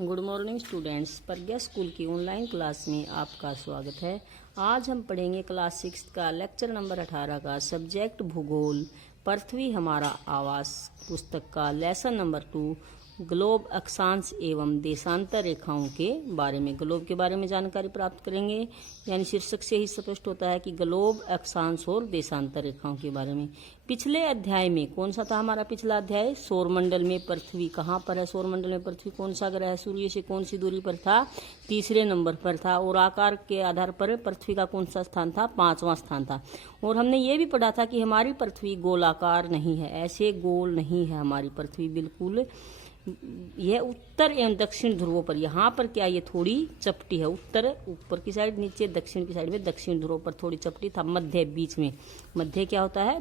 Good morning students, प्रज्ञा school की online class में आपका स्वागत है। आज हम पढ़ेंगे क्लास 6 का लेक्चर नंबर 18 का सब्जेक्ट भूगोल, पृथ्वी हमारा आवास पुस्तक का लेसन नंबर 2 ग्लोब अक्षांश एवं देशांतर रेखाओं के बारे में। ग्लोब के बारे में जानकारी प्राप्त करेंगे, यानी शीर्षक से ही स्पष्ट होता है कि ग्लोब अक्षांश और देशांतर रेखाओं के बारे में। पिछले अध्याय में कौन सा था हमारा पिछला अध्याय? सौरमंडल में पृथ्वी कहाँ पर है, सौरमंडल में पृथ्वी कौन सा ग्रह है, सूर्य से कौन सी दूरी पर था, तीसरे नंबर पर था, और आकार के आधार पर पृथ्वी का कौन सा स्थान था, 5वां स्थान था। और हमने ये भी पढ़ा था कि हमारी पृथ्वी गोलाकार नहीं है, ऐसे गोल नहीं है हमारी पृथ्वी, बिल्कुल यह उत्तर एवं दक्षिण ध्रुवों पर, यहाँ पर क्या ये थोड़ी चपटी है, उत्तर ऊपर की साइड, नीचे दक्षिण की साइड में, दक्षिण ध्रुव पर थोड़ी चपटी था, मध्य बीच में, मध्य क्या होता है,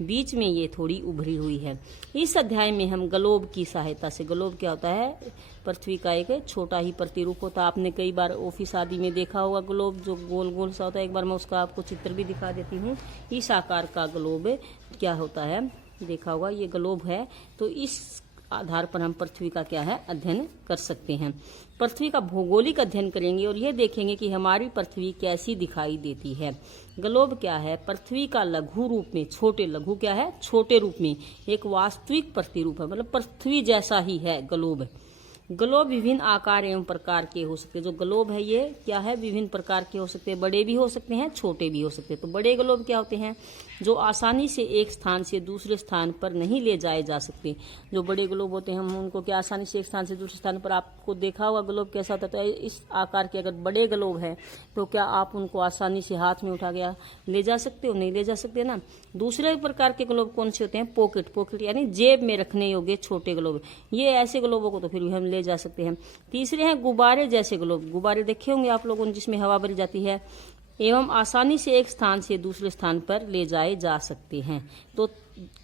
बीच में ये थोड़ी उभरी हुई है। इस अध्याय में हम ग्लोब की सहायता से, ग्लोब क्या होता है, पृथ्वी का एक छोटा ही प्रतिरूप होता है। आपने कई बार ऑफिस आदि में देखा होगा ग्लोब, जो गोल गोल सा होता है। एक बार मैं उसका आपको चित्र भी दिखा देती हूँ। इस आकार का ग्लोब क्या होता है, देखा होगा, ये ग्लोब है। तो इस आधार पर हम पृथ्वी का क्या है, अध्ययन कर सकते हैं। पृथ्वी का भौगोलिक अध्ययन करेंगे और यह देखेंगे कि हमारी पृथ्वी कैसी दिखाई देती है। ग्लोब क्या है, पृथ्वी का लघु रूप में, छोटे, लघु क्या है, छोटे रूप में एक वास्तविक प्रतिरूप है, मतलब पृथ्वी जैसा ही है ग्लोब। ग्लोब विभिन्न आकार एवं प्रकार के हो सकते हैं। जो ग्लोब है ये क्या है, विभिन्न प्रकार के हो सकते हैं, बड़े भी हो सकते हैं, छोटे भी हो सकते हैं। तो बड़े ग्लोब क्या होते हैं, जो आसानी से एक स्थान से दूसरे स्थान पर नहीं ले जाए जा सकते। जो बड़े ग्लोब होते हैं हम उनको क्या आसानी से एक स्थान से दूसरे स्थान पर, आपको देखा होगा ग्लोब कैसा होता है। इस आकार के अगर बड़े ग्लोब है तो क्या आप उनको आसानी से हाथ में उठा गया ले जा सकते हो, नहीं ले जा सकते ना। दूसरे प्रकार के ग्लोब कौन से होते हैं, पॉकेट यानी जेब में रखने योग्य छोटे ग्लोब। ये ऐसे ग्लोबों को तो फिर भी हम ले जा सकते हैं। तीसरे हैं गुब्बारे जैसे ग्लोब। गुब्बारे देखे होंगे आप लोगों ने, जिसमें हवा भरी जाती है एवं आसानी से एक स्थान से दूसरे स्थान पर ले जाए जा सकते हैं। तो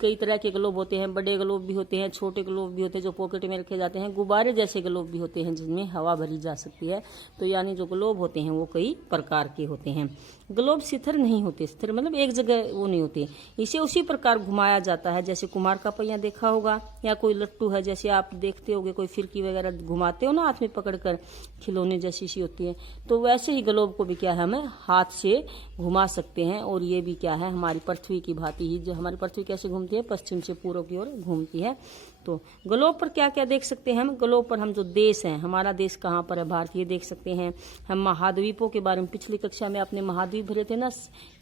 कई तरह के ग्लोब होते हैं, बड़े ग्लोब भी होते हैं, छोटे ग्लोब भी होते हैं जो पॉकेट में रखे जाते हैं। गुब्बारे जैसे ग्लोब भी होते हैं जिनमें हवा भरी जा सकती है। तो यानी जो ग्लोब होते हैं वो कई प्रकार के होते हैं। ग्लोब स्थिर नहीं होते, स्थिर मतलब एक जगह वो नहीं होते, इसे उसी प्रकार घुमाया जाता है जैसे कुम्हार का पहिया देखा होगा, या कोई लट्टू है जैसे आप देखते होगे, कोई फिरकी वगैरह घुमाते हो ना हाथ में पकड़कर, खिलौने जैसी सी होती है। तो वैसे ही ग्लोब को भी क्या है, हमें हाथ से घुमा सकते हैं। और ये भी क्या है, हमारी पृथ्वी की भांति ही, जो हमारी पृथ्वी कैसे घूमती है, पश्चिम से पूर्व की ओर घूमती है। तो ग्लोब पर क्या क्या देख सकते हैं हम, ग्लोब पर हम जो देश हैं, हमारा देश कहाँ पर है, भारत, ये देख सकते हैं। हम महाद्वीपों के बारे में, पिछली कक्षा में आपने महाद्वीप भरे थे ना,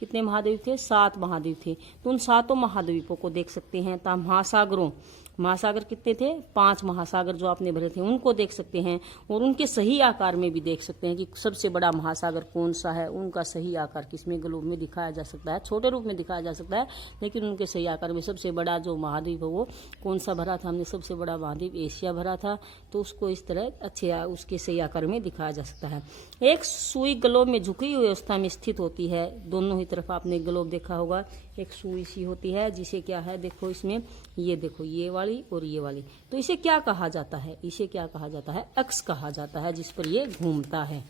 कितने महाद्वीप थे, 7 महाद्वीप थे। तो उन 7 महाद्वीपों को देख सकते हैं। तो महासागर कितने थे, 5 महासागर जो आपने भरे थे उनको देख सकते हैं। और उनके सही आकार में भी देख सकते हैं कि सबसे बड़ा महासागर कौन सा है, उनका सही आकार किसमें ग्लोब में दिखाया जा सकता है। छोटे रूप में दिखाया जा सकता है, लेकिन उनके सही आकार में सबसे बड़ा जो महाद्वीप है वो कौन सा भरा था हमने, सबसे बड़ा महाद्वीप एशिया भरा था। तो उसको इस तरह अच्छे उसके सही आकार में दिखाया जा सकता है। एक सुई ग्लोब में झुकी हुई अवस्था में स्थित होती है। दोनों ही तरफ आपने ग्लोब देखा होगा, एक सुई सी होती है जिसे क्या है, देखो इसमें, ये देखो, ये वाली और ये वाली। तो इसे क्या कहा जाता है, इसे क्या कहा जाता है, अक्ष कहा जाता है, जिस पर ये घूमता है।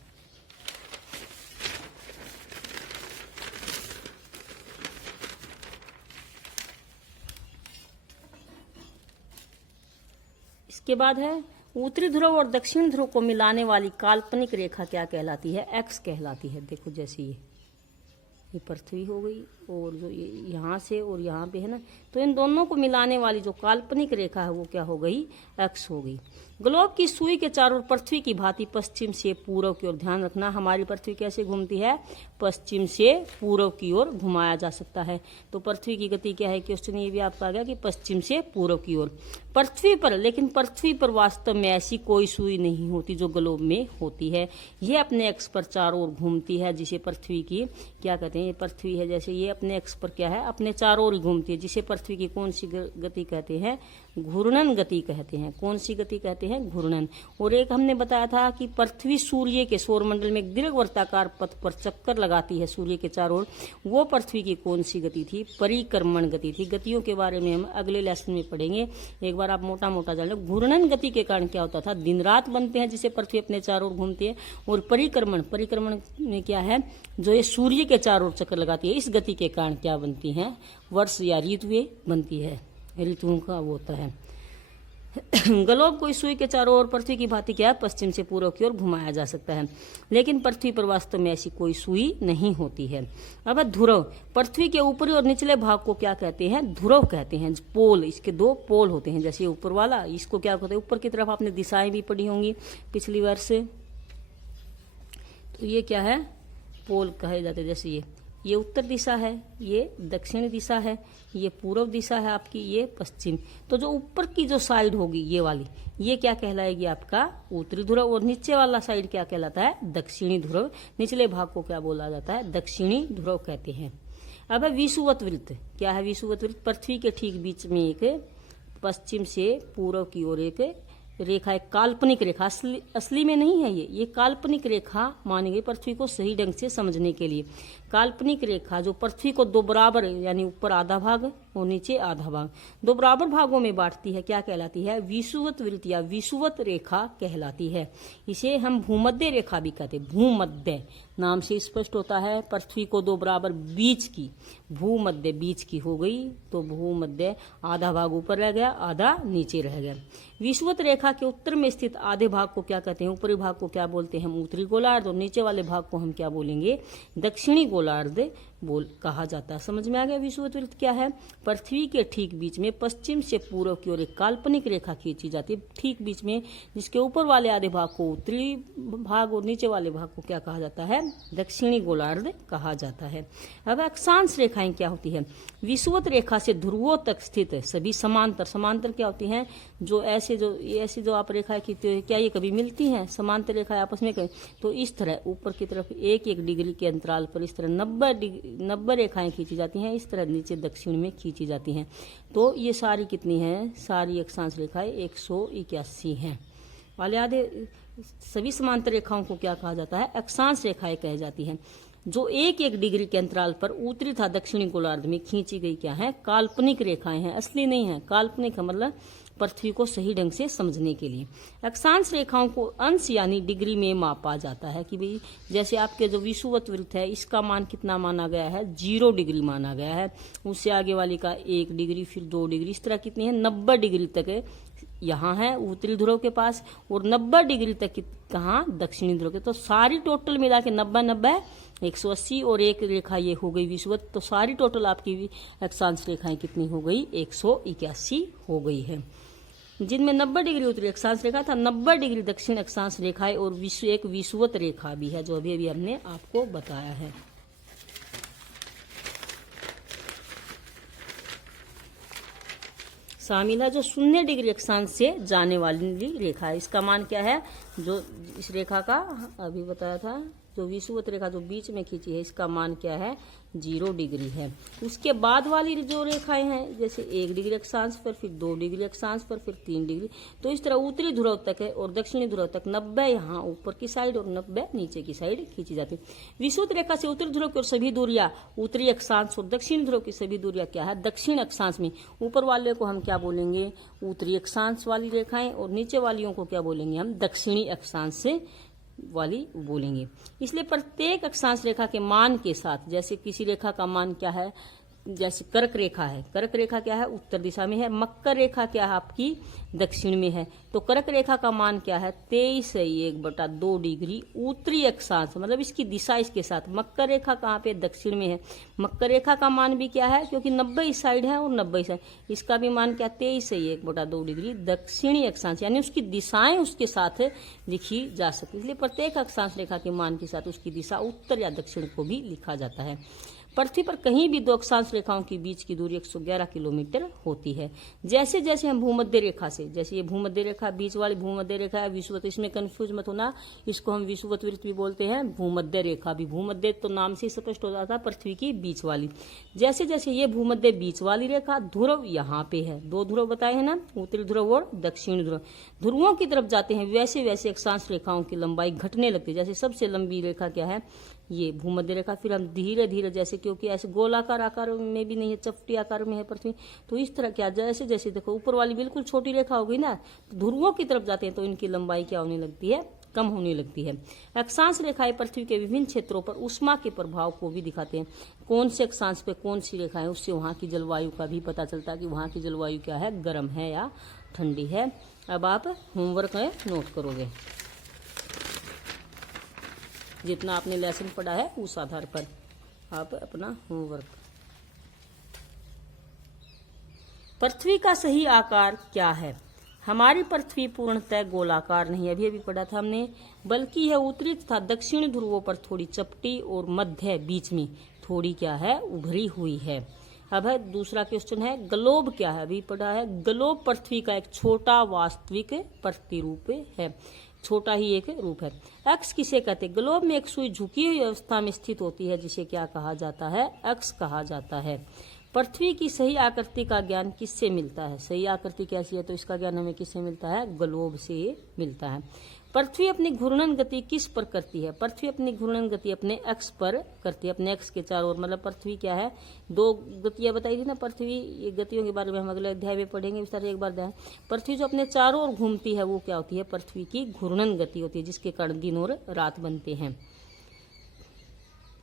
इसके बाद है उत्तरी ध्रुव और दक्षिण ध्रुव को मिलाने वाली काल्पनिक रेखा क्या कहलाती है, एक्स कहलाती है। देखो जैसे ये पृथ्वी हो गई, और जो ये यहाँ से और यहाँ पे है ना, तो इन दोनों को मिलाने वाली जो काल्पनिक रेखा है वो क्या हो गई, एक्स हो गई। ग्लोब की सुई के चारों ओर पृथ्वी की भांति पश्चिम से पूर्व की ओर, ध्यान रखना हमारी पृथ्वी कैसे घूमती है, पश्चिम से पूर्व की ओर घुमाया जा सकता है। तो पृथ्वी की गति क्या है, क्वेश्चन ये भी आपका आ गया कि पश्चिम से पूर्व की ओर पृथ्वी पर। लेकिन पृथ्वी पर वास्तव में ऐसी कोई सुई नहीं होती जो ग्लोब में होती है। यह अपने एक्स पर चारों ओर घूमती है, जिसे पृथ्वी की क्या कहते हैं, ये पृथ्वी है जैसे, ये अपने एक्स पर क्या है, अपने चारों ओर घूमती है, जिसे पृथ्वी की कौन सी गति कहते हैं, घूर्णन गति कहते हैं। कौन सी गति कहते हैं, घूर्णन। और एक हमने बताया था कि पृथ्वी सूर्य के सौरमंडल में एक दीर्घवृत्ताकार पथ पर चक्कर लगाती है सूर्य के चारों ओर। वो पृथ्वी की कौन सी गति थी, परिक्रमण गति थी। गतियों के बारे में हम अगले लेसन में पढ़ेंगे, एक बार आप मोटा मोटा जान लो। घूर्णन गति के कारण क्या होता था, दिन रात बनते हैं जिसे पृथ्वी अपने चारों ओर घूमती है। और परिक्रमण में क्या है, जो ये सूर्य के चारों ओर चक्कर लगाती है, इस गति के कारण क्या बनती है, वर्ष या ऋतुएं बनती है, ऋतुओं का वो होता है। ग्लोब को इस सुई के चारों ओर पृथ्वी की भांति क्या है, पश्चिम से पूर्व की ओर घुमाया जा सकता है, लेकिन पृथ्वी पर वास्तव में ऐसी कोई सुई नहीं होती है। अब है ध्रुव। पृथ्वी के ऊपरी और निचले भाग को क्या कहते हैं, ध्रुव कहते हैं। पोल, इसके दो पोल होते हैं, जैसे ऊपर वाला, इसको क्या कहते हैं, ऊपर की तरफ आपने दिशाएं भी पढ़ी होंगी पिछली वर्ष। तो ये क्या है, पोल कहे जाते हैं। जैसे ये उत्तर दिशा है, ये दक्षिण दिशा है, ये पूर्व दिशा है आपकी, ये पश्चिम। तो जो ऊपर की जो साइड होगी ये वाली, ये क्या कहलाएगी आपका उत्तरी ध्रुव, और नीचे वाला साइड क्या कहलाता है, दक्षिणी ध्रुव। निचले भाग को क्या बोला जाता है, दक्षिणी ध्रुव कहते हैं। अब है विषुवत वृत्त। क्या है विषुवत वृत्त, पृथ्वी के ठीक बीच में एक पश्चिम से पूर्व की ओर एक रेखा, एक काल्पनिक रेखा, असली में नहीं है ये काल्पनिक रेखा मानी गई पृथ्वी को सही ढंग से समझने के लिए। काल्पनिक रेखा जो पृथ्वी को दो बराबर, यानी ऊपर आधा भाग और नीचे आधा भाग, दो बराबर भागों में बांटती है, क्या कहलाती है, विषुवत वृत्त या विषुवत रेखा कहलाती है। इसे हम भूमध्य रेखा भी कहते हैं। भूमध्य नाम से स्पष्ट होता है, पृथ्वी को दो बराबर बीच की, भूमध्य बीच की हो गई, तो भूमध्य आधा भाग ऊपर रह गया, आधा नीचे रह गया। विषुवत रेखा के उत्तर में स्थित आधे भाग को क्या कहते हैं, ऊपरी भाग को क्या बोलते हैं, हम उत्तरी गोलार्ध, और नीचे वाले भाग को हम क्या बोलेंगे, दक्षिणी गोलार्ध कहा जाता है। समझ में आ गया विषुवत वृत्त क्या है। पृथ्वी के ठीक बीच में पश्चिम से पूर्व की ओर एक काल्पनिक रेखा खींची जाती है, ठीक बीच में, जिसके ऊपर वाले आधे भाग को उत्तरी भाग और नीचे वाले भाग को क्या कहा जाता है, दक्षिणी गोलार्ध कहा जाता है। अब अक्षांश रेखाएं क्या होती है, विषुवत रेखा से ध्रुवों तक स्थित सभी समांतर, समांतर क्या होती हैं, जो ऐसे जो आप रेखाएं खींचते हो, क्या ये कभी मिलती हैं समांतर रेखाएं आपस में, तो इस तरह ऊपर की तरफ एक एक डिग्री के अंतराल पर इस तरह 90 रेखाएं खींची जाती हैं, इस तरह नीचे दक्षिण में खींची जाती हैं। तो ये सारी कितनी हैं, सारी अक्षांश रेखाएं 181 हैं। वाले आधे सभी समांतर रेखाओं को क्या कहा जाता है, अक्षांश रेखाएं कही जाती हैं, जो एक एक डिग्री के अंतराल पर उत्तरी तथा दक्षिणी गोलार्ध में खींची गई क्या है, काल्पनिक रेखाएं हैं, असली नहीं है, काल्पनिक है, मतलब पृथ्वी को सही ढंग से समझने के लिए। अक्षांश रेखाओं को अंश यानी डिग्री में मापा जाता है कि भाई जैसे आपके जो विषुवत वृत्त है, इसका मान कितना माना गया है, 0 डिग्री माना गया है, उससे आगे वाली का 1 डिग्री, फिर 2 डिग्री, इस तरह कितनी है, 90 डिग्री तक यहाँ है उत्तरी ध्रुव के पास, और 90 डिग्री तक कहाँ, दक्षिणी ध्रुव के। तो सारी टोटल मिला के 90 180 और एक रेखा ये हो गई विषुवत, तो सारी टोटल आपकी अक्षांश रेखाएं कितनी हो गई, 181 हो गई है, जिनमें 90 डिग्री उत्तरी अक्षांश रेखा था, 90 डिग्री दक्षिण अक्षांश रेखाएं, और एक विषुवत रेखा भी है जो अभी हमने आपको बताया है। शामिल है जो 0 डिग्री अक्षांश से जाने वाली रेखा है, इसका मान क्या है, जो इस रेखा का अभी बताया था, जो विषुवत रेखा जो बीच में खींची है, इसका मान क्या है, 0 डिग्री है। उसके बाद वाली जो रेखाएं हैं, जैसे 1 डिग्री अक्षांश पर, फिर 2 डिग्री अक्षांश पर, फिर 3 डिग्री, तो इस तरह उत्तरी ध्रुव तक है और दक्षिणी ध्रुव तक 90 यहाँ ऊपर की साइड और 90 नीचे की साइड खींची जाती है। विषुवत रेखा से उत्तरी ध्रुव की और सभी दूरियां, उत्तरी अक्षांश और दक्षिणी ध्रुव की सभी दूरियां क्या है, दक्षिण अक्षांश में। ऊपर वाले को हम क्या बोलेंगे, उत्तरी अक्षांश वाली रेखाएं, और नीचे वालियों को क्या बोलेंगे, हम दक्षिणी अक्षांश से वाली बोलेंगे। इसलिए प्रत्येक अक्षांश रेखा के मान के साथ, जैसे किसी रेखा का मान क्या है, जैसे कर्क रेखा है, कर्क रेखा क्या है, उत्तर दिशा में है, मकर रेखा क्या है आपकी, दक्षिण में है, तो कर्क रेखा का मान क्या है, 23/1/2 डिग्री उत्तरी अक्षांश, मतलब इसकी दिशा इसके साथ। मकर रेखा कहाँ पे, दक्षिण में है, मकर रेखा का मान भी क्या है, क्योंकि 90 इस साइड है और 90 इस साइड, इसका भी मान क्या, 23/1/2 डिग्री दक्षिणी अक्षांश, यानी उसकी दिशाएं उसके साथ लिखी जा सकती। इसलिए प्रत्येक अक्षांश रेखा के मान के साथ उसकी दिशा उत्तर या दक्षिण को भी लिखा जाता है। पृथ्वी पर कहीं भी दो अक्षांश रेखाओं के बीच की दूरी 111 किलोमीटर होती है। जैसे जैसे हम भूमध्य रेखा से, जैसे ये भूमध्य रेखा, बीच वाली भूमध्य रेखा है, विषुवत, इसमें कंफ्यूज मत होना, इसको हम विषुवत वृत्त भी बोलते हैं, भूमध्य रेखा भी। भूमध्य तो नाम से स्पष्ट हो जाता है, पृथ्वी की बीच वाली। जैसे जैसे ये भूमध्य बीच वाली रेखा, ध्रुव यहाँ पे है, 2 ध्रुव बताए हैं ना, उत्तरी ध्रुव और दक्षिणी ध्रुव, ध्रुवों की तरफ जाते हैं, वैसे वैसे अक्षांश रेखाओं की लंबाई घटने लगती है। जैसे सबसे लंबी रेखा क्या है, ये भूमध्य रेखा, फिर हम धीरे धीरे, जैसे क्योंकि ऐसे गोलाकार आकार में भी नहीं है, चपटी आकार में है पृथ्वी, तो इस तरह क्या, जैसे जैसे देखो ऊपर वाली बिल्कुल छोटी रेखा हो गई ना, तो ध्रुवों की तरफ जाते हैं तो इनकी लंबाई क्या होने लगती है, कम होने लगती है। अक्षांश रेखाएं पृथ्वी के विभिन्न क्षेत्रों पर ऊष्मा के प्रभाव को भी दिखाते हैं। कौन से अक्षांश पे कौन सी रेखा है, उससे वहाँ की जलवायु का भी पता चलता है कि वहाँ की जलवायु क्या है, गर्म है या ठंडी है। अब आप होमवर्क में नोट करोगे, जितना आपने लेसन पढ़ा है उस आधार पर आप अपना होमवर्क। पृथ्वी का सही आकार क्या है? हमारी पृथ्वी पूर्णतः गोलाकार नहीं, अभी अभी पढ़ा था हमने, बल्कि यह उत्तरी तथा दक्षिणी ध्रुवों पर थोड़ी चपटी और मध्य बीच में थोड़ी क्या है, उभरी हुई है। अब है दूसरा क्वेश्चन है, ग्लोब क्या है? अभी पढ़ा है, ग्लोब पृथ्वी का एक छोटा वास्तविक प्रतिरूप है, छोटा ही एक रूप है। एक्स किसे कहते हैं? ग्लोब में एक सुई झुकी हुई अवस्था में स्थित होती है, जिसे क्या कहा जाता है? एक्स कहा जाता है। पृथ्वी की सही आकृति का ज्ञान किससे मिलता है? सही आकृति कैसी है तो इसका ज्ञान हमें किससे मिलता है? ग्लोब से मिलता है। पृथ्वी अपनी घूर्णन गति किस पर करती है? पृथ्वी अपनी घूर्णन गति अपने एक्स पर करती है, अपने एक्स के चारों ओर। मतलब पृथ्वी क्या है, दो गतियां बताई थी ना पृथ्वी, ये गतियों के बारे में हम अगले अध्याय में पढ़ेंगे विस्तार। एक बार ध्यान, पृथ्वी जो अपने चारों ओर घूमती है वो क्या होती है? पृथ्वी की घूर्णन गति होती है, जिसके कारण दिन और रात बनते हैं।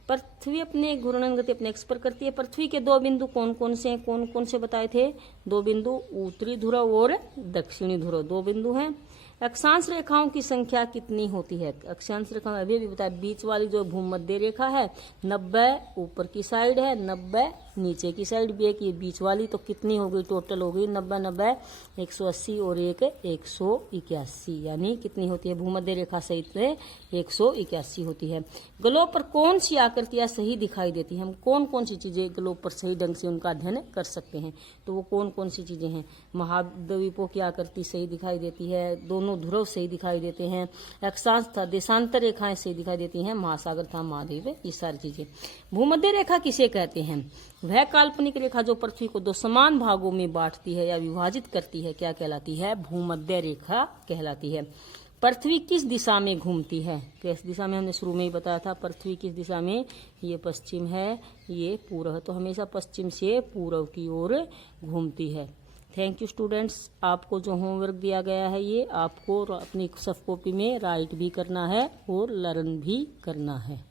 पृथ्वी अपने घूर्णन गति अपने एक्स पर करती है। पृथ्वी के दो बिंदु कौन कौन से हैं? कौन कौन से बताए थे? दो बिंदु, उत्तरी ध्रुव और दक्षिणी ध्रुव, दो बिंदु हैं। अक्षांश रेखाओं की संख्या कितनी होती है? अक्षांश रेखा अभी भी बताया, बीच वाली जो भूमध्य रेखा है 90 ऊपर की साइड है, 90 नीचे की साइड भी एक, ये बीच वाली, तो कितनी हो गई? टोटल हो गई 90 90 180 और एक 181, यानी कितनी होती है? भूमध्य रेखा सहित 181 होती है। ग्लोब पर कौन सी आकृतियां सही दिखाई देती हैं? हम कौन कौन सी चीजें ग्लोब पर सही ढंग से उनका अध्ययन कर सकते हैं? तो वो कौन कौन सी चीजें हैं? महाद्वीपों की आकृति सही दिखाई देती है, दोनों ध्रुव सही दिखाई देते हैं, अक्षांश था देशांतर रेखाएं सही दिखाई देती हैं, महासागर था महाद्वीप, ये सारी चीजें। भूमध्य रेखा किसे कहते हैं? वह काल्पनिक रेखा जो पृथ्वी को दो समान भागों में बांटती है या विभाजित करती है, क्या कहलाती है? भूमध्य रेखा कहलाती है। पृथ्वी किस दिशा में घूमती है? किस दिशा में? हमने शुरू में ही बताया था, पृथ्वी किस दिशा में? ये पश्चिम है, ये पूर्व है, तो हमेशा पश्चिम से पूर्व की ओर घूमती है। थैंक यू स्टूडेंट्स, आपको जो होमवर्क दिया गया है ये आपको अपनी सॉफ्ट कॉपी में राइट भी करना है और लर्न भी करना है।